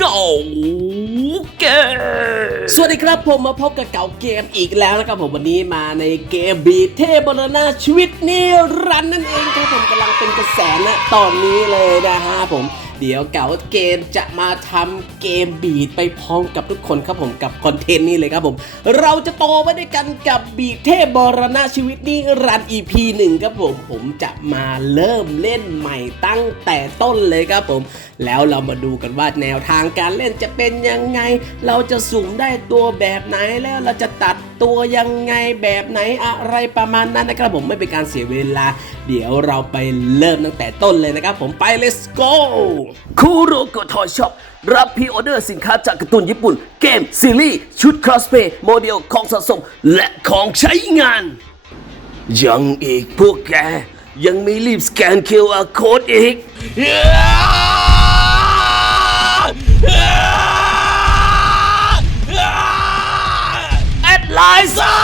เก่าเกม สวัสดีครับผมมาพบกับเก่าเกมอีกแล้วนะครับผมวันนี้มาในเกมบีเทบรณาชีวิตนิรันนั่นเองครับผมกำลังเป็นกระแสนะตอนนี้เลยนะฮะผมเดี๋ยวเก๋าเกมจะมาทำเกมบีดไปพร้อมกับทุกคนครับผมกับคอนเทนต์นี้เลยครับผม เราจะโตไปด้วยกันกับบีดเทพบรณชีวิตนิรัน EP หนึ่งครับผมผมจะมาเริ่มเล่นใหม่ตั้งแต่ต้นเลยครับผม แล้วเรามาดูกันว่าแนวทางการเล่นจะเป็นยังไง เราจะสุ่มได้ตัวแบบไหนแล้วเราจะตัดตัวยังไงแบบไหนอะไรประมาณนั้นนะครับผมไม่เป็นการเสียเวลา เดี๋ยวเราไปเริ่มตั้งแต่ต้นเลยนะครับผมไป let's go คูโรโกทอยช็อปรับพรีออเดอร์สินค้าจากการ์ตูนญี่ปุ่น เกม ซีรีส์ ชุดครอสเพย์โมเดลของสะสม และของใช้งาน ยังอีกพวกแก ยังไม่รีบสแกน QR Code อีก แอดไลน์ซ่า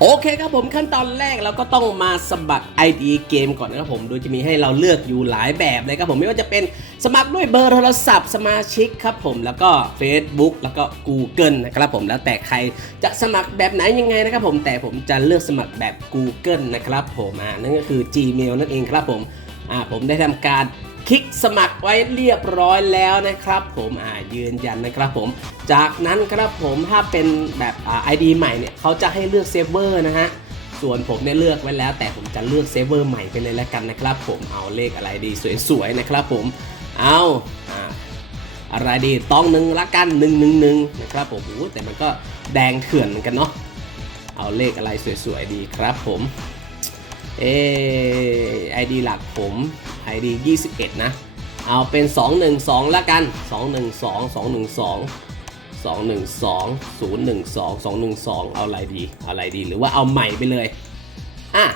โอเคครับผมขั้นตอนแรกเราก็ต้องมาสมัคร ID เกมก่อนนะครับผม โดยจะมีให้เราเลือกอยู่หลายแบบเลยครับผมไม่ว่าจะเป็นสมัครด้วยเบอร์โทรศัพท์สมาชิกครับผมแล้วก็ Facebook แล้วก็ Google นะครับผมแล้วแต่ใครจะสมัครแบบไหนยังไงนะครับผมแต่ผมจะเลือกสมัครแบบ Google นะครับผมอ่านั่นก็คือ Gmail นั่นเองครับผมอ่าผมได้ทำการ คลิกสมัครไว้เรียบร้อยแล้วนะครับ ผมอ่ายืนยันนะครับผม จากนั้นครับผมถ้าเป็นแบบอ่า ID ใหม่เนี่ยเขาจะให้เลือกเซฟเวอร์นะฮะส่วนผมเนี่ยเลือกไว้แล้ว แต่ผมจะเลือกเซฟเวอร์ใหม่ไปเลยแล้วกันนะครับผมเอาเลขอะไรดีสวยๆนะครับผมเอาอ่าอะไรดีต้องหนึ่งละกันหนึ่งหนึ่งหนึ่งนะครับผมโอ้แต่มันก็แดงเถื่อนเหมือนกันเนาะเอาเลขอะไรสวยๆดีครับผม เอไอดีหลักผม ID 21 นะ เอาเป็น 212 ละกัน 212 212 212 012 212 เอาอะไรดี เอาอะไรดี หรือว่าเอาใหม่ไปเลย อะ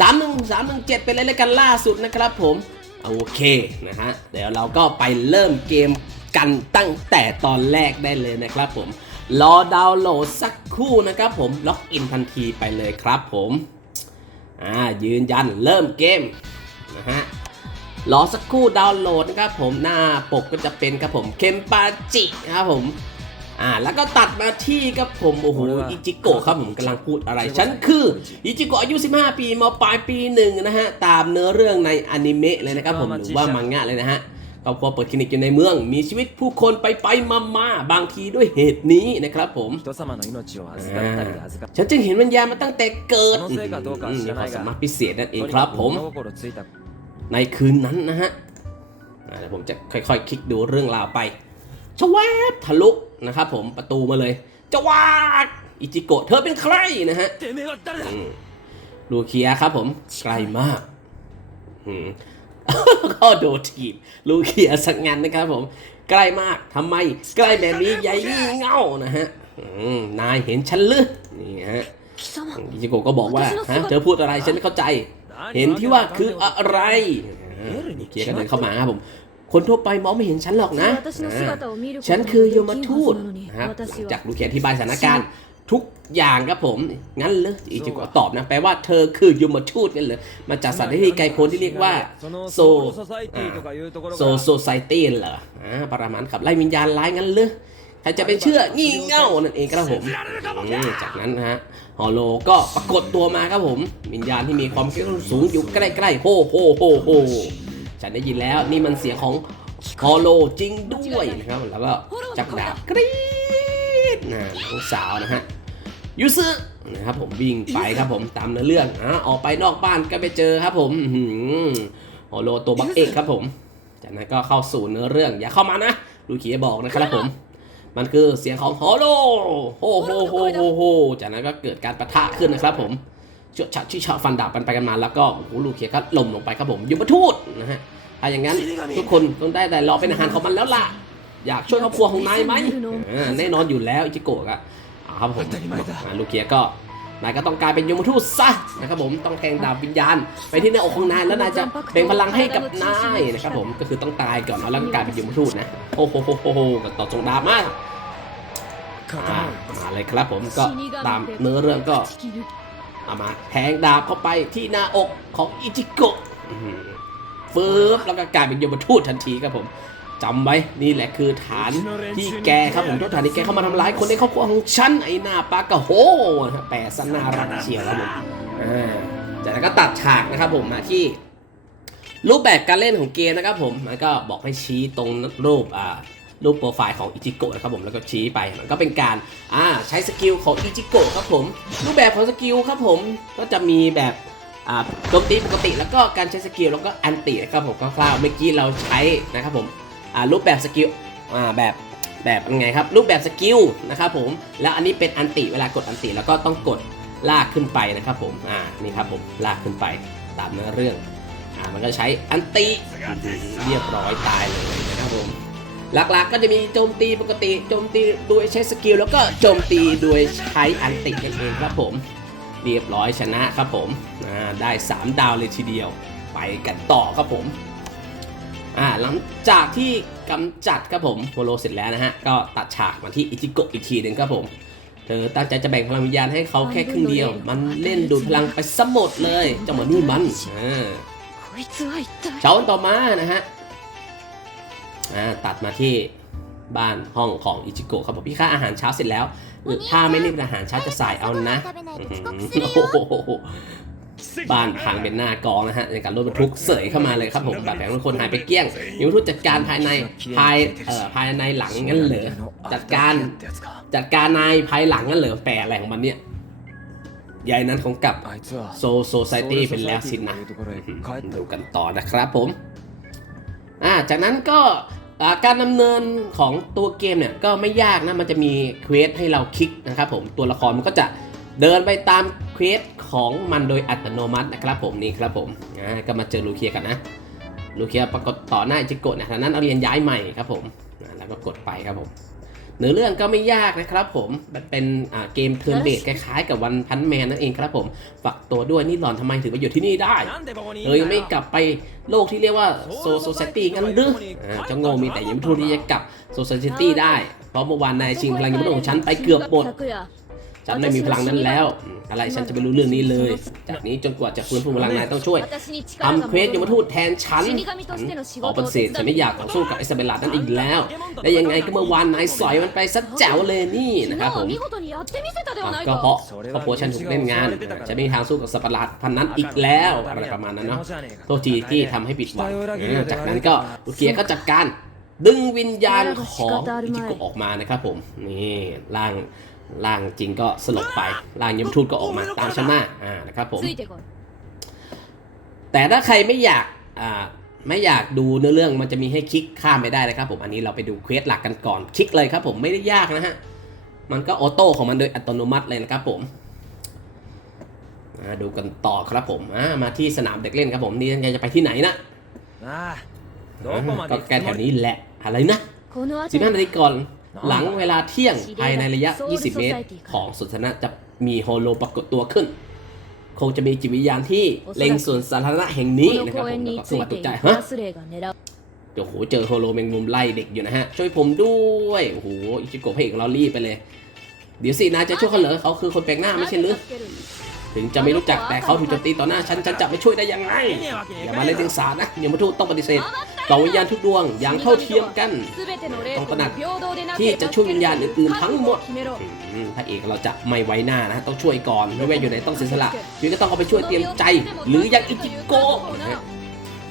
31 317 ไปเลยแล้วกันล่าสุดนะครับผม โอเคนะฮะ เดี๋ยวเราก็ไปเริ่มเกมกันตั้งแต่ตอนแรกได้เลยนะครับผม รอดาวน์โหลดสักครู่นะครับผม ล็อกอินทันทีไปเลยครับผม อ่ายืนยันเริ่มเกมนะฮะรอสักครู่ดาวน์โหลดนะครับผมหน้าปกก็จะเป็นครับผมเคมปาจิครับผมอ่าแล้วก็ตัดมาที่ครับผมโอ้โหอิจิโกะครับผมกำลังพูดอะไรฉันคืออิจิโกะอายุ 15 ปีมปลายปีหนึ่งนะฮะตามเนื้อเรื่องในอนิเมะเลยนะครับผมหรือว่ามังงะเลยนะฮะ ครอบครัวเปิดคลินิกอยู่ในเมือง มีชีวิตผู้คนไปไปมามาบางทีด้วยเหตุนี้นะครับผมฉันจึงเห็นวิญญาณมาตั้งแต่เกิดมีความสามารถพิเศษนั่นเองครับผม ในคืนนั้นนะฮะเดี๋ยวผมจะค่อยๆคคลิกดูเรื่องราวไปชวบทะลุนะครับผมประตูมาเลยจวาดอิจิโกะเธอเป็นใครนะฮะลูเคียครับผมไกลมาก ก็โดนทีบลูเคียสักงานนะครับผม ใกล้มากทำไม ใกล้แบบนี้ใหญ่เงานะฮะนายเห็นฉันหรือนี่ฮะกิจโกก็บอกว่าฮะเธอพูดอะไรฉันไม่เข้าใจ เห็นที่ว่าคืออะไรเคียก็เดินเข้ามาครับผมคนทั่วไปมองไม่เห็นฉันหรอกนะ ฉันคือโยมทูตหลังจากลูเคียอธิบายสถานการณ์ ทุกอย่างครับผม งั้นเลยอีจิโกะตอบนะ แปลว่าเธอคือยูมทูดกันเลยมาจากสถานที่ไกลโพ้นที่เรียกว่าโซโซโซไซตี้เหรออ่าประมาณขับไล่วิญญาณร้ายงั้นเลยใครจะเป็นเชื่องี่เง่านั่นเองครับผมจากนั้นฮะฮอลโลก็ปรากฏตัวมาครับผม วิญญาณที่มีความคิดสูงอยู่ใกล้ๆโฮโฮโฮโฮฉันได้ยินแล้วนี่มันเสียงของฮอลโลจริงด้วยนะครับ แล้วก็จับดาบกรี๊ดนะน้องสาวนะฮะ ยูซึนะครับผมวิ่งไปครับผมตามเนื้อเรื่องอะออกไปนอกบ้านก็ไปเจอครับผมอื้อหือฮอลโลตัวบักเอกครับผม จากนั้นก็เข้าสู่เนื้อเรื่อง อย่าเข้ามานะลูเคียบอกนะครับผม มันคือเสียงของฮอลโลโฮโฮโฮโฮโฮจากนั้นก็เกิดการประทะขึ้นนะครับผมเชือชัดชี้ชาฟันดาบกันไปกันมาแล้วก็โอ้โหลูเคียก็ล้มลงไปครับผมยมทูตนะฮะถ้าอย่างนั้นทุกคนต้องได้แต่รอเป็นอาหารของมันแล้วล่ะอยากช่วยครอบครัวของนายไหมเออแน่นอนอยู่แล้วอิจิโกะอะเอา ครับผมอ่าลูเกียก็นายก็ต้องกลายเป็นยมทูตซะนะครับผมต้องแทงดาบวิญญาณ ไปที่หน้าอกของนายแล้วนายจะเบ่งพลังให้กับนายนะครับผมก็คือต้องตายก่อนเนาะแล้วก็กลายเป็นยมทูตนะโอ้โหโหโหโหกับต่อจงดาบมากอ่ามาเลยครับผมก็ตามเนื้อเรื่องก็เอามาแทงดาบเข้าไปที่หน้าอกของอิจิโกะอื้อหือฟืบแล้วก็กลายเป็นยมทูตทันทีครับผม จำไว้นี่แหละคือฐานที่แกครับผมโทษฐานที่แกเข้ามาทำร้ายคนในครอบครัวของฉันไอ้หน้าปลากระโหแปลสนารักเชียวครับผมจากนั้นก็ตัดฉากนะครับผมมาที่ รูปแบบการเล่นของเกมนะครับผมมันก็บอกให้ชี้ตรงรูปอ่ารูปโปรไฟล์ของอิจิโกะนะครับผมแล้วก็ชี้ไปมันก็เป็นการอ่าใช้สกิลของอิจิโกะครับผมรูปแบบของสกิลครับผมก็จะมีแบบอ่าโจมตีปกติแล้วก็การใช้สกิลแล้วก็อันตินะครับผมคร่าวๆเมื่อกี้เราใช้นะครับผม รูปแบบสกิลอ่าแบบแบบยังไงครับ รูปแบบสกิลนะครับผมแล้วอันนี้เป็นอันติเวลากดอันติแล้วก็ต้องกดลากขึ้นไปนะครับผมอ่านี่ครับผมลากขึ้นไปตามเนื้อเรื่องอ่ามันก็ใช้อันติเรียบร้อยตายเลยนะครับผมหลักๆก็จะมีโจมตีปกติโจมตีโดยใช้สกิลแล้วก็โจมตีโดยใช้อันตินั่นเองครับผม เรียบร้อยชนะครับผมได้ 3 ดาวเลยทีเดียว ไปกันต่อครับผม อ่าหลังจากที่กำจัดครับผมโมโลเสร็จแล้วนะฮะ ก็ตัดฉากมาที่อิจิโกะอีกทีหนึ่งครับผม เธอตั้งใจจะแบ่งพลังวิญญาณให้เขาแค่ครึ่งเดียว มันเล่นดูดพลังไปสมหดเลยเจ้ามานี่มันอ่าเชาวต่อมานะฮะอ่าตัดมาที่บ้านห้องของอิจิโกะครับผมพี่ค่าอาหารเช้าเสร็จแล้วถ้าไม่รีบอาหารเช้าจะสายเอานะ บ้านพังเป็นหน้ากองนะฮะในการรถบรรทุกเสยเข้ามาเลยครับผมบาดแผลของคนหายไปเกี้ยงยูทุกจัดการภายในภายเอ่อภายในหลังงั้นเหรอจัดการจัดการนายภายหลังงั้นเหรอแปลแหล่งมันเนี่ยยายนั้นของกับโซโซไซตี้เป็นแล้วสินนะดูกันต่อนะครับผมอ่าจากนั้นก็การดำเนินของตัวเกมเนี่ยก็ไม่ยากนะมันจะมีเควสให้เราคลิกนะครับผมตัวละครมันก็จะเดินไปตาม เพจของมันโดยอัตโนมัตินะครับผมนี่ครับผมก็มาเจอลูเคียกันนะลูเคียปรากฏต่อหน้าจิโกะนะทางนั้นเอาเรียนย้ายใหม่ครับผมแล้วก็กดไปครับผมเนื้อเรื่องก็ไม่ยากนะครับผมเป็นเกมเทิร์นเบสคล้ายๆกับวันพันแมนนั่นเองครับผมฝากตัวด้วยนี่หลอนทำไมถึงมาอยู่ที่นี่ได้เฮ้ยไม่กลับไปโลกที่เรียกว่าโซโซเซตี้งั้นหรือจะโง่มีแต่ยังไม่ทุนที่จะกลับโซเซตี้ได้ เพราะเมื่อวานนายชิงพลังยมโนของฉันไปเกือบหมด ฉันไม่มีพลังนั้นแล้ว อะไรฉันจะไม่รู้เรื่องนี้เลย จากนี้จนกว่าจะฟื้นฟูพลังนายต้องช่วยทำเควสยมทูตแทนฉันออกปฏิเสธฉันไม่อยากต่อสู้กับไอซาเบลลานั้นอีกแล้ว และยังไงก็เมื่อวานนายสอยมันไปซะแจ๋วเลยนี่นะครับผมก็เพราะครอบครัวฉันถูกเล่นงานฉันไม่มีทางสู้กับสัตว์ปหลาดพันนั้นอีกแล้วอะไรประมาณนั้นเนาะโทษทีที่ทำให้ปิดหวังจากนั้นก็อุเกียก็จัดการดึงวิญญาณของอิจิโกออกมานะครับผมนี่ร่าง ล่างจริงก็สลบไปล่างยมทูตก็ออกมาตามชนะอ่านะครับผมแต่ถ้าใครไม่อยากอ่าไม่อยากดูเนื้อเรื่องมันจะมีให้คลิกข้ามไปได้นะครับผมอันนี้เราไปดูเควสหลักกันก่อนคลิกเลยครับผมไม่ได้ยากนะฮะมันก็ออโต้ของมันโดยอัตโนมัติเลยนะครับผมดูกันต่อครับผมมาที่สนามเด็กเล่นครับผมนี่ยังจะไปที่ไหนนะก็แกแถวนี้แหละอะไรนะสิบห้านาทีก่อน หลังเวลาเที่ยงภายในระยะ 20 เมตร ของสวนสารจะมีโฮโลปรากฏตัวขึ้น คงจะมีจิตวิญญาณที่เล็งสวนสาธารณะแห่งนี้นะครับผมแล้วก็สวัสดีใจฮะโอ้โหเจอโฮโลแมงมุมไล่เด็กอยู่นะฮะ ช่วยผมด้วยโอ้โหอิจิโกะพ่ะเอกเรารีบไปเลย เดี๋ยวสินะจะช่วยเขาเหรอเขาคือคนแปลกหน้าไม่ใช่หรือถึงจะไม่รู้จักแต่เขาถูกโจมตีต่อหน้าฉันฉันจะไม่ช่วยได้ยังไงอย่ามาเล่นเรื่งสารนะอย่ามาทุดต้องปฏิเสธ ต่อวิญญาณทุกดวงอย่างเท่าเทียมกันต้องตระหนักที่จะช่วยวิญญาณอื่นๆทั้งหมดพระเอกเราจะไม่ไว้หน้านะ ต้องช่วยก่อนไม่ว่าอยู่ไหนต้องเสียสละชีวิตก็ต้องเอาไปช่วยเตรียมใจ หรือยังอิจิโกะ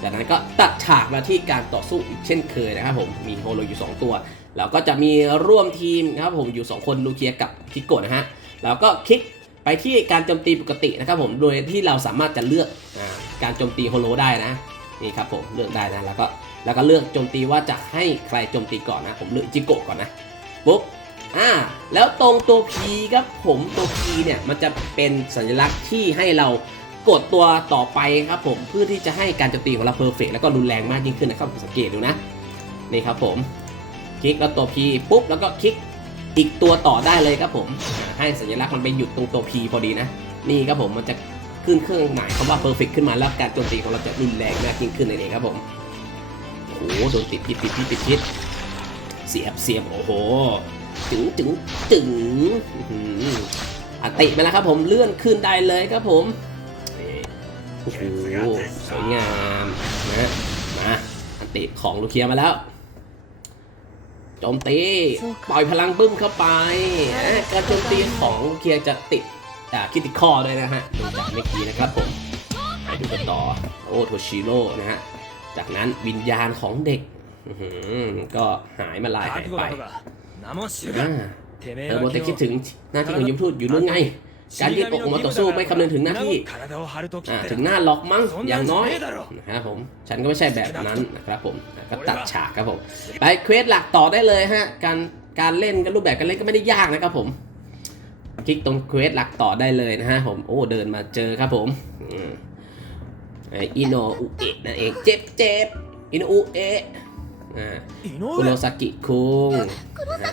จากนั้นก็ตัดฉากมาที่การต่อสู้อีกเช่นเคยนะครับผมมีโฮโลอยู่ 2 ตัว แล้วก็จะมีร่วมทีมนะครับผมอยู่ 2 คนลูเคียกับคิโกะนะฮะแล้วก็คลิกไปที่การโจมตีปกตินะครับผมโดยที่เราสามารถจะเลือกอการโจมตีโฮโลได้นะนี่ครับผมเลือกได้นะแล้วก็ แล้วก็เลือกโจมตีว่าจะให้ใครโจมตีก่อนนะ ผมเลือกจิโกะก่อนนะปุ๊บอ่าแล้วตรงตัว P ครับผมตัว P เนี่ยมันจะเป็นสัญลักษณ์ที่ให้เรากดตัวต่อไปครับผมเพื่อที่จะให้การโจมตีของเราเพอร์เฟกแล้วก็รุนแรงมากยิ่งขึ้นนะครับผมสังเกตดูนะนี่ครับผมคลิกแล้วตัว P ปุ๊บแล้วก็คลิกอีกตัวต่อได้เลยครับผมให้สัญลักษณ์มันไปหยุดตรงตัว P พอดีนะ นี่ครับผมมันจะขึ้นเครื่องหมายคำว่า perfect ขึ้นมาแล้วการโจมตีของเราจะรุนแรงมากยิ่งขึ้นนั่นเองครับผมอ หโดนติดพิษติดพิษติดพิษเสียบเสียบโอ้โหจึงจึงจึงอื้อหืออะติไปแล้วครับผมเลื่อนขึ้นได้เลยครับผมโอ้โหสวยงามนะมาอันติของลูกเคียมาแล้วโจมตีปล่อยพลังบึ้มเข้าไปการโจมตีของลูกเคียจะติดอ่คิติคอด้วยนะฮะดูจากเมื่อกี้นะครับผมไปดูกันต่อโอโทชิโร่นะฮะ จากนั้นวิญญาณของเด็กก็หายมาลายหายไปเออโบเตคิดถึงหน้าที่ของยมทูตอยู่นู่นไง การยืดอกออกมาต่อสู้ไม่คำนึงถึงหน้าที่ถึงหน้าหลอกมั้งอย่างน้อยนะครับผม ฉันก็ไม่ใช่แบบนั้นนะครับผมก็ตัดฉากครับผม ไปเควสหลักต่อได้เลยฮะ การการเล่นก็รูปแบบการเล่นก็ไม่ได้ยากนะครับผม คลิกตรงเควสหลักต่อได้เลยนะฮะผม โอ้เดินมาเจอครับผม อินโนอุเอะนั่นเองเจ็บเจ็บอินโนอุเอะคุโรซากิคุง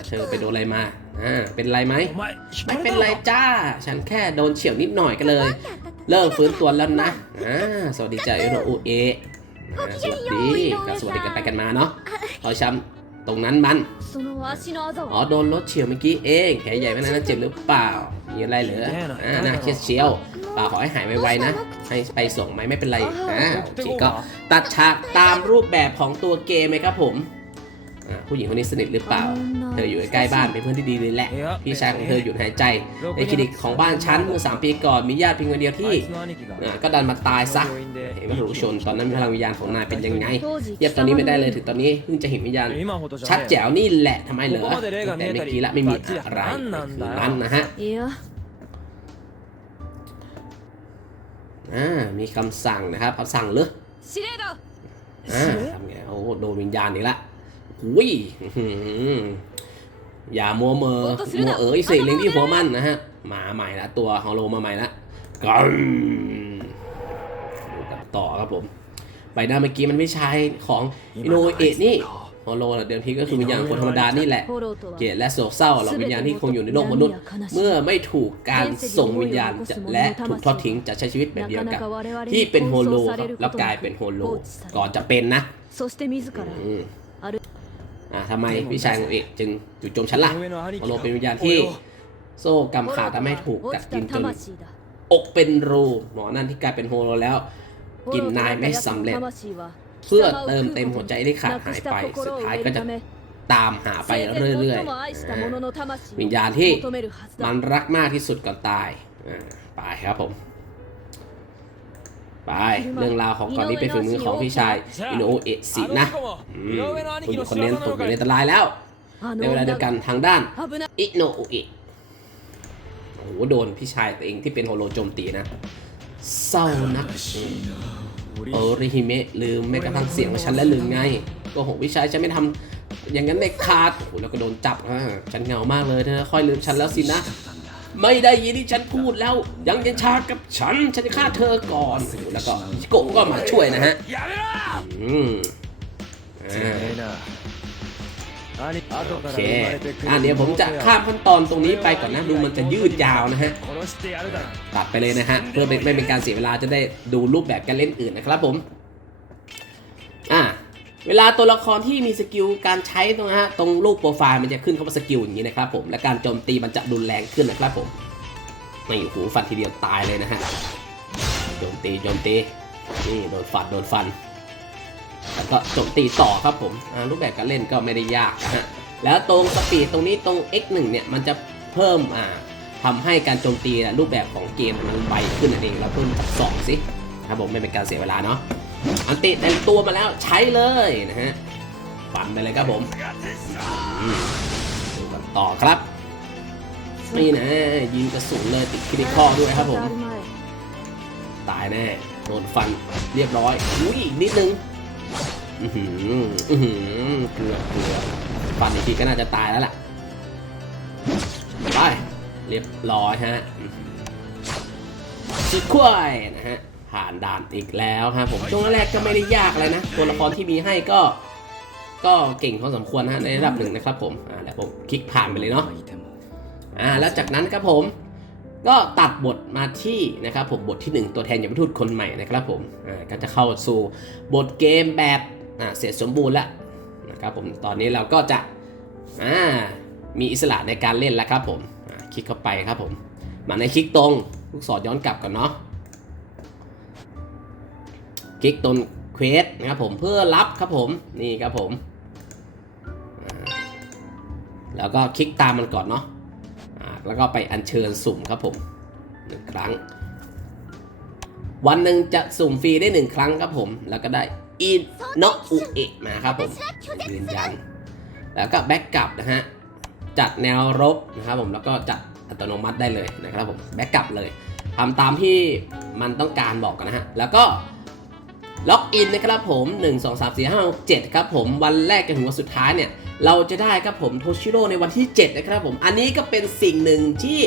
เธอไปโดนอะไรมาเป็นไรไหมไม่เป็นไรจ้า ฉันแค่โดนเฉียวนิดหน่อยก็เลย เริ่มฟื้นตัวแล้วนะสวัสดีจ้าอินโนอุเอะสวัสดีก็สวัสดีกันไปกันมาเนาะขอช้ำตรงนั้นมันอ๋อโดนรถเฉียวเมื่อกี้เองแผลใหญ่ไหมนะเจ็บหรือเปล่ามีอะไรเหลืออ่าน่าเครียดเชียวป่าขอให้หายไวๆนะ ให้ไปส่งไหมไม่เป็นไรนะาโอเคก็ตัดฉากตามรูปแบบของตัวเกมไหมครับผมผู้หญิงคนนี้สนิทหรือเปล่า เธออยู่ใกล้บ้านเป็นเพื่อนที่ดีเลยแหละ พี่ชายของเธอหยุดหายใจ ในคลินิกของบ้านชั้นเมื่อ3ปีก่อนมีญาติเพียงคนเดียวที่ ก็ดันมาตายซะ เห็นว่าถูกชนตอนนั้นพลังวิญญาณของนายเป็นยังไงเย็บตอนนี้ไม่ได้เลยถึงตอนนี้เพิ่งจะเห็นวิญญาณ ชัดแจ๋วนี่แหละทำไมเหรอแต่เมื่อกี้ละไม่มีอะไรนั้นนะฮะ อ่ามีคำสั่งนะครับเอสั่งเลยอ่าทำไงโอ้โดนวิญญาณอีกละอุ้ยอย่ามัวเมอมัวเอ๋ยสิเลี้ยงที่หัวมันนะฮะมาใหม่ละตัวฮอลโลมาใหม่ละกันต่อครับผมใบหน้าเมื่อกี้มันไม่ใช่ของอินโนเอทนี่ ฮอโลเดิมทีก็คือวิญญาณคนธรรมดานี่แหละ เกลียดและโศกเศร้าหรอกวิญญาณที่คงอยู่ในโลกมนุษย์ เมื่อไม่ถูกการส่งวิญญาณและถูกทอดทิ้งจะใช้ชีวิตแบบเดียวกันที่เป็นโฮโลครับแล้วกลายเป็นโฮโลก่อนจะเป็นนะอ่าทำไมพี่ชายของเอกจึงจู่โจมฉันล่ะโฮโลเป็นวิญญาณที่โซ่กำขาดทำให้ถูกกัดกินจนอกเป็นรูหมอนั่นที่กลายเป็นโฮโลแล้ว กินนายไม่สำเร็จ เพื่อเติมเต็มหัวใจที่ขาดหายไป สุดท้ายก็จะตามหาไปเรื่อยๆวิญญาณที่มันรักมากที่สุดก่อนตายไปครับผม ไป เรื่องราวของก่อนนี้เป็นฝีมือของพี่ชายอินโอเอะสินะคุณหญิงคนนี้ตกอยู่ในอันตรายแล้ว ในเวลาเดียวกันทางด้านอินโอเอะโอ้โหโดนพี่ชายตัวเองที่เป็นโฮโลโจมตีนะ เศร้านัก โอริฮิเมะลืมแม้กระทั่งเสียงของฉันและลืมไงโกหกวิชัยฉันไม่ทำอย่างนั้นเด็นขาดโอ้แล้วก็โดนจับอะฉันเหงามากเลยเธอค่อยลืมฉันแล้วสินะ ไม่ได้ยินที่ฉันพูดแล้ว ยังจะชากับฉัน ฉันจะฆ่าเธอก่อนแล้วก็โกก็มาช่วยนะฮะอืมอ่า โอเคอะเดี๋ยวผมจะข้ามขั้นตอนตรงนี้ไปก่อนนะ ดูมันจะยืดยาวนะฮะ ตัดไปเลยนะฮะ เพื่อไม่เป็นการเสียเวลาจะได้ดูรูปแบบการเล่นอื่นนะครับผม อ่าเวลาตัวละครที่มีสกิลการใช้ตรงนะฮะตรงรูปโปรไฟล์มันจะขึ้นเข้ามาสกิลอย่างนี้นะครับผม และการโจมตีมันจะรุนแรงขึ้นนะครับผมไม่โอ้โหฟันทีเดียวตายเลยนะฮะ โจมตีโจมตี นี่โดนฟันโดนฟัน ก็โจมตีต่อครับผมรูปแบบการเล่นก็ไม่ได้ยากนะฮะแล้วตรงสปีดตรงนี้ตรง X1 เนี่ยมันจะเพิ่มอ่าทำให้การโจมตีรูปแบบของเกมมันไวขึ้นนั่นเองเราเพิ่มสองสิครับผมไม่เป็นการเสียเวลาเนาะอันติดในตัวมาแล้วใช้เลยนะฮะฟันไปเลยครับผมดูกันต่อครับนี่นะยิงกระสุนเลยติดคริติคอด้วยครับผม ตายแน่โดนฟันเรียบร้อยอุ้ยนิดนึง อือหืออือเกือบอบฟันอีกทีก็น่าจะตายแล้วล่ะไปเรียบร้อยฮะชิขั้วนะฮะผ่านด่านอีกแล้วครับผมช่วงแรกก็ไม่ได้ยากเลยนะ ตัวละครที่มีให้ก็ ก็เก่งพอสมควรนะในระดับหนึ่งนะครับผมอ่าแล้วผมคลิกผ่านไปเลยเนาะอ่าแล้วจากนั้นครับผม ก็ตัดบทมาที่นะครับผมบทที่ 1 ตัวแทนยมทูตคนใหม่นะครับผมอ่าก็จะเข้าสู่บทเกมแบบ เสร็จสมบูรณ์แล้วนะครับผมตอนนี้เราก็จะมีอิสระในการเล่นแล้วครับผมคลิกเข้าไปครับผมมาในคลิกตรงลูกศรย้อนกลับก่อนเนาะคลิกตรงเควสนะครับผมเพื่อรับครับผมนี่ครับผมแล้วก็คลิกตามมันก่อนเนาะแล้วก็ไปอัญเชิญสุ่มครับผมหนึ่งครั้ง วันหนึ่งจะสุ่มฟรีได้หนึ่งครั้งครับผมแล้วก็ได้ อินโนอุเอะมาครับผมยืนยัน แล้วก็แบ็กกลับนะฮะ จัดแนวรบนะครับผม แล้วก็จัดอัตโนมัติได้เลยนะครับผม แบ็กกลับเลยทำตามที่มันต้องการบอกกันนะฮะ แล้วก็ล็อกอินนะครับผม 1 2 3 4 5 6 7 ครับผม วันแรกจนถึงวันสุดท้ายเนี่ย เราจะได้ครับผมโทชิโร่ในวันที่ 7 นะครับผม อันนี้ก็เป็นสิ่งหนึ่งที่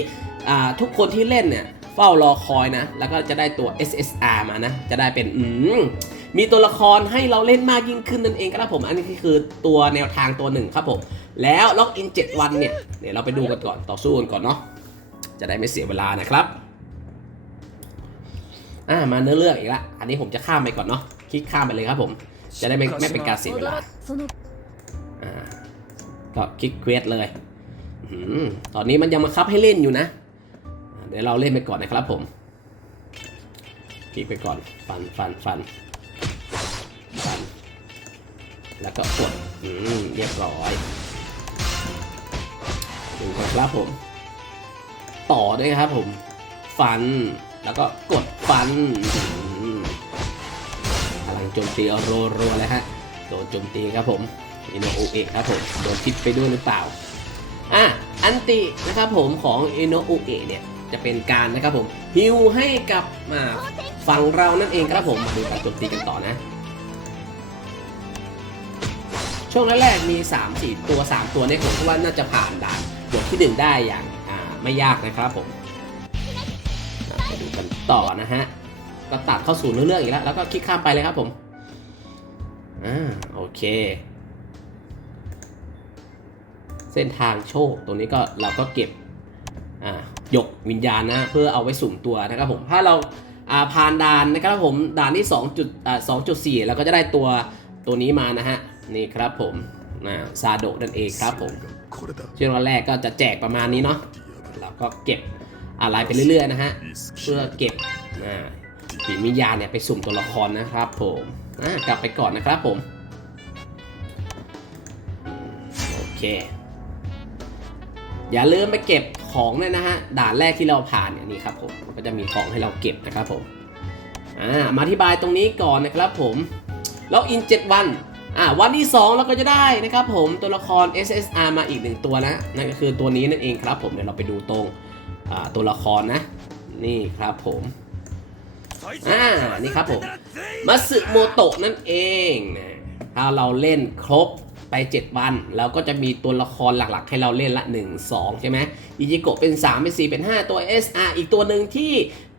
ทุกคนที่เล่นเนี่ย เฝ้ารอคอยนะ แล้วก็จะได้ตัว SSR มานะ จะได้เป็น อืม มีตัวละครให้เราเล่นมากยิ่งขึ้นนั่นเองครับผม อันนี้คือตัวแนวทางตัวหนึ่งครับผม แล้วล็อกอิน 7 วันเนี่ยเดี๋ยวเราไปดูกันก่อนต่อสู้กันก่อนเนาะจะได้ไม่เสียเวลานะครับอ่ามาเนื้อเรื่องอีกละอันนี้ผมจะข้ามไปก่อนเนาะคลิกข้ามไปเลยครับผม จะได้ไม่ไม่เป็นการเสียเวลาอ่าก็คลิกเควสเลยอตอนนี้มันยังมาคับให้เล่นอยู่นะ เดี๋ยวเราเล่นไปก่อนนะครับผม คลิกไปก่อน ฟัน ฟัน ฟันฟัน แล้วก็กดอืมเรียบร้อย ดูครับผม ต่อด้วยครับผม ฟัน แล้วก็กดฟันพลังโจมตีรัวๆเลยฮะ โดนโจมตีครับผมอิโนโอเอะครับผม โดนพิษไปด้วยหรือเปล่า อะ อันตินะครับผมของอิโนโอเอะเนี่ย จะเป็นการนะครับผมฮิวให้กับมาฝั่งเรานั่นเองครับผม มาดูการโจมตีกันต่อนะ ช่วงแรกๆมี 3 4 ตัว 3 ตัวเนี่ยผมคิดว่าน่าจะผ่านด่านบทที่ 1 ได้อย่างไม่ยากนะครับผมอะไปดูกันต่อนะฮะก็ตัดเข้าสู่เนื้อเรื่องอีกแล้ว แล้วก็คลิกข้ามไปเลยครับผมอ่าโอเค เส้นทางโชคตัวนี้ก็เราก็เก็บอ่ายกวิญญาณนะเพื่อเอาไว้สุ่มตัวนะครับผมถ้าเราอ่าผ่านด่านนะครับผมด่านที่2จุดอ่า2.4เราก็จะได้ตัว ตัวนี้มานะฮะ นี่ครับผมนะซาโดนั่นเองครับผมช่วงแรกก็จะแจกประมาณนี้เนาะเราก็เก็บอะไรไปเรื่อยๆนะฮะ เพื่อเก็บผีวิญญาเนี่ยไปสุ่มตัวละครนะครับผมกลับไปก่อนนะครับผมโอเค อย่าลืมไปเก็บของด้วยนะฮะด่านแรกที่เราผ่านเนี่ยนี่ครับผมก็จะมีของให้เราเก็บนะครับผมอ่ามาอธิบายตรงนี้ก่อนนะครับผม ล็อกอิน 7 วันอ่าวันที่ 2 เราก็จะได้นะครับผมตัวละคร SSR มาอีกหนึ่งตัวนะนั่นก็คือตัวนี้นั่นเองครับผมเดี๋ยวเราไปดูตรงอ่าตัวละครนะ นี่ครับผมอ่านี่ครับผมมัสึโมโตะนั่นเองนะถ้าเราเล่นครบไป 7 วันเราก็จะมีตัวละครหลักๆ ให้เราเล่นละ 1 2 ใช่ไหมอิจิโกะเป็น 3 เป็น 4 เป็น 5 ตัว SR อีกตัวหนึ่งที่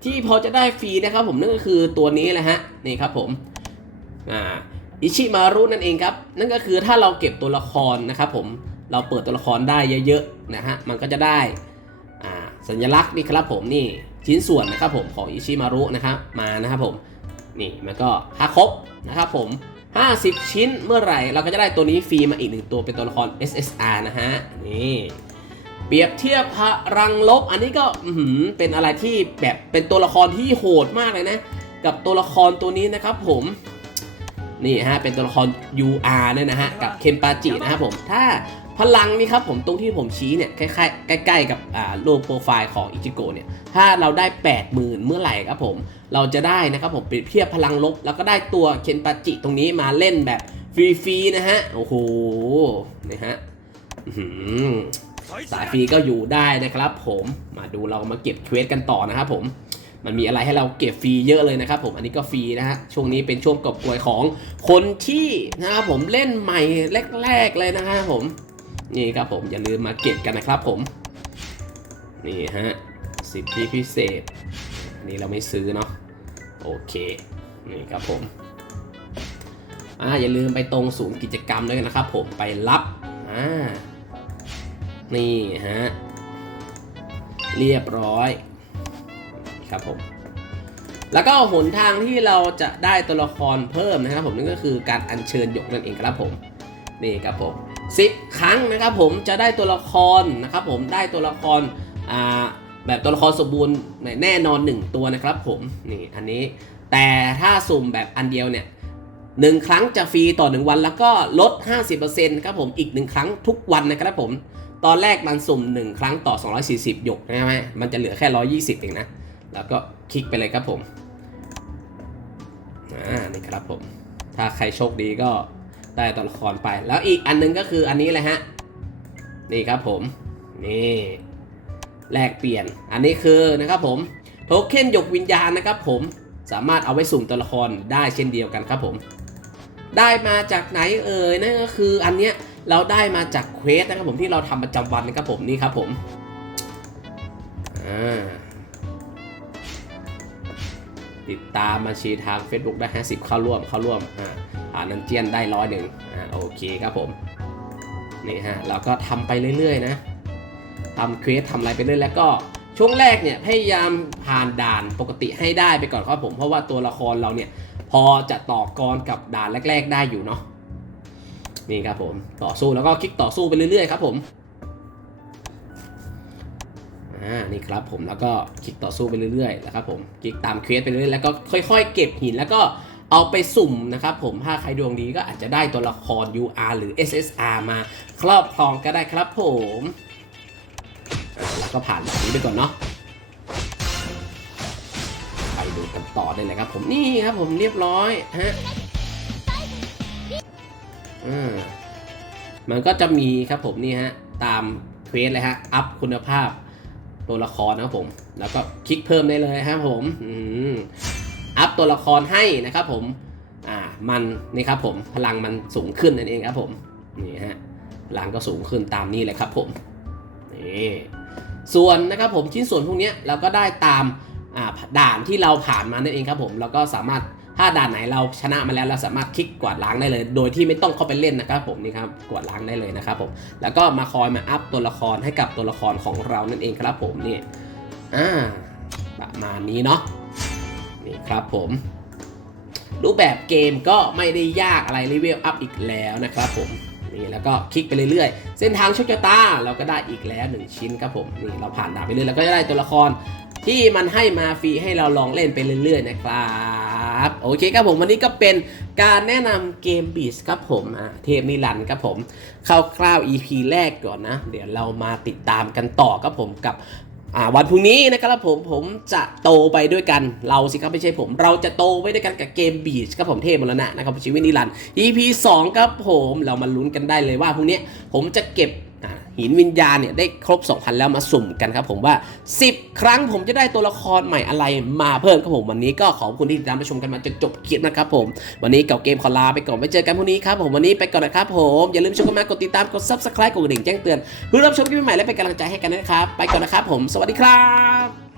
ที่พอจะได้ฟรีนะครับผมนั่นก็คือตัวนี้แหละฮะนี่ครับผม อ่าอิชิมารุนั่นเองครับ นั่นก็คือถ้าเราเก็บตัวละครนะครับผมเราเปิดตัวละครได้เยอะๆนะฮะมันก็จะได้อ่าสัญลักษณ์นี่ครับผมนี่ชิ้นส่วนนะครับผมของอิชิมารุนะครับมานะครับผมนี่มันก็ถ้าครบนะครับผม 50 ชิ้นเมื่อไหร่ เราก็จะได้ตัวนี้ฟรีมาอีกหนึ่งตัวเป็นตัวละคร SSR นะฮะนี่เปรียบเทียบพลังลบอันนี้ก็เป็นอะไรที่แบบเป็นตัวละครที่โหดมากเลยนะ กับตัวละครตัวนี้นะครับผม นี่ฮะเป็นตัวละคร UR เนี่ยนะฮะกับเคนปาจินะครับผมถ้าพลังนี่ครับผมตรงที่ผมชี้เนี่ยคล้ายๆใกล้ๆกับอ่ารูปโปรไฟล์ของอิจิโกเนี่ยถ้าเราได้ 80,000 เมื่อไหร่ครับผมเราจะได้นะครับผมเปรียบเทียบพลังลบ แล้วก็ได้ตัวเคนปาจิตรงนี้มาเล่นแบบฟรีๆนะฮะโอ้โหนี่ฮะหือสายฟรีก็อยู่ได้นะครับผมมาดูเรามาเก็บเควสกันต่อนะครับผม มันมีอะไรให้เราเก็บฟรีเยอะเลยนะครับผมอันนี้ก็ฟรีนะฮะช่วงนี้เป็นช่วงกอบกวยของคนที่นะครับผมเล่นใหม่แรกๆเลยนะครับผมนี่ครับผมอย่าลืมมาเก็บกันนะครับผมนี่ฮะสิทธิพิเศษอันนี้เราไม่ซื้อเนาะโอเคนี่ครับผมอ่าอย่าลืมไปตรงศูนย์กิจกรรมด้วยนะครับผมไปรับอ่านี่ฮะเรียบร้อย ครับผมแล้วก็หนทางที่เราจะได้ตัวละครเพิ่มนะครับผมนั่นก็คือการอัญเชิญหยกนั่นเองครับผมนี่ครับผมสิบครั้งนะครับผมจะได้ตัวละครนะครับผมได้ตัวละครแบบตัวละครสมบูรณ์แน่นอน 1 ตัวนะครับผมนี่อันนี้แต่ถ้าสุ่มแบบอันเดียวเนี่ยหนึ่งครั้งจะฟรีต่อ 1 วัน แล้วก็ลด 50%ครับผมอีก 1 ครั้งทุกวันนะครับผม ตอนแรกมันสุ่ม 1 ครั้งต่อ 240 หยกใช่ไหมมันจะเหลือแค่ 120 เองนะ แล้วก็คลิกไปเลยครับผมอ่านี่ครับผม ถ้าใครโชคดีก็ได้ตัวละครไป แล้วอีกอันนึงก็คืออันนี้เลยฮะ นี่ครับผม นี่แลกเปลี่ยน อันนี้คือนะครับผมโทเค็นหยกวิญญาณนะครับผมสามารถเอาไว้สุ่มตัวละครได้เช่นเดียวกันครับผม ได้มาจากไหนเอ่ยนั่นก็คืออันเนี้ยเราได้มาจากเควสนะครับผมที่เราทำประจำวันนะครับผมนี่ครับผมอ่า ติดตามบัญชีทาง Facebook ได้ 50 เข้าร่วมเข้าร่วมอ่าอ่านันเจียนได้ร้อยหนึ่งอ่าโอเคครับผมนี่ฮะเราก็ทำไปเรื่อยๆนะทำเควสทำอะไรไปเรื่อยแล้วก็ช่วงแรกเนี่ยพยายามผ่านด่านปกติให้ได้ไปก่อนครับผม เพราะว่าตัวละครเราเนี่ยพอจะต่อกรกับด่านแรก ๆ ได้อยู่เนาะนี่ครับผมต่อสู้แล้วก็คลิกต่อสู้ไปเรื่อยๆครับผม อ่านี่ครับผมแล้วก็คลิกต่อสู้ไปเรื่อยๆนะครับผมคลิกตามเควสไปเรื่อยๆแล้วก็ค่อยๆ เก็บหินแล้วก็เอาไปสุ่มนะครับผมถ้าใครดวงดีก็อาจจะได้ตัวละคร UR หรือ SSR มาครอบครองก็ได้ครับผมแล้วก็ผ่านแบบนี้ไปก่อนเนาะไปดูกันต่อได้เลยครับผมนี่ครับผมเรียบร้อยฮะอ่ามันก็จะมีครับผมนี่ฮะตามเควสเลยฮะ อัพคุณภาพ ตัวละครนะครับผม แล้วก็คลิกเพิ่มได้เลยครับผมอัพตัวละครให้นะครับผมอ่ามันนี่ครับผมพลังมันสูงขึ้นนั่นเองครับผมนี่ฮะพลังก็สูงขึ้นตามนี้เลยครับผมนี่ส่วนนะครับผมชิ้นส่วนพวกนี้เราก็ได้ตามอ่าด่านที่เราผ่านมานั่นเองครับผมเราก็สามารถ ถ้าด่านไหนเราชนะมาแล้วเราสามารถคลิกกวาดล้างได้เลย โดยที่ไม่ต้องเข้าไปเล่นนะครับผมนี่ครับกวาดล้างได้เลยนะครับผมแล้วก็มาคอยมาอัพตัวละครให้กับตัวละครของเรานั่นเองครับผมนี่อ่าประมาณนี้เนาะนี่ครับผมรูปแบบเกมก็ไม่ได้ยากอะไรเลเวลอัพอีกแล้วนะครับผมนี่แล้วก็คลิกไปเรื่อยๆ เส้นทางโชคชะตาเราก็ได้อีกแล้วหนึ่งชิ้นครับผมนี่เราผ่านด่านไปเรื่อยแล้วก็จะได้ตัวละครที่มันให้มาฟรีให้เราลองเล่นไปเรื่อยๆนะครับ โอเคครับผมวันนี้ก็เป็นการแนะนำเกมบีสครับผมอะเทพนิรันดร์ครับผมคร่าวๆ EP แรกก่อนนะ เดี๋ยวเรามาติดตามกันต่อครับผมกับวันพรุ่งนี้นะครับผมผมจะโตไปด้วยกันเราสิครับไม่ใช่ผม เราจะโตไปด้วยกันกับเกมบีชครับผมเทพมรณะนะครับชีวิตนิรันดร์ EP 2ครับผมเรามาลุ้นกันได้เลยว่าพรุ่งนี้ผมจะเก็บ หินวิญญาณเนี่ยได้ครบ 2,000 แล้วมาสุ่มกันครับผมว่า 10 ครั้งผมจะได้ตัวละครใหม่อะไรมาเพิ่มครับผมวันนี้ก็ขอบคุณที่ติดตามชมกันมาจนจบคลิปนะครับผม วันนี้เก่าเกมขอลาไปก่อนไว้เจอกันพรุ่งนี้ครับผมวันนี้ไปก่อนนะครับผมอย่าลืมชมกันมากดติดตามกด subscribe กดกระดิ่งแจ้งเตือนเพื่อรับชมคลิปใหม่และเป็นกำลังใจให้กันนะครับ ไปก่อนนะครับผม สวัสดีครับ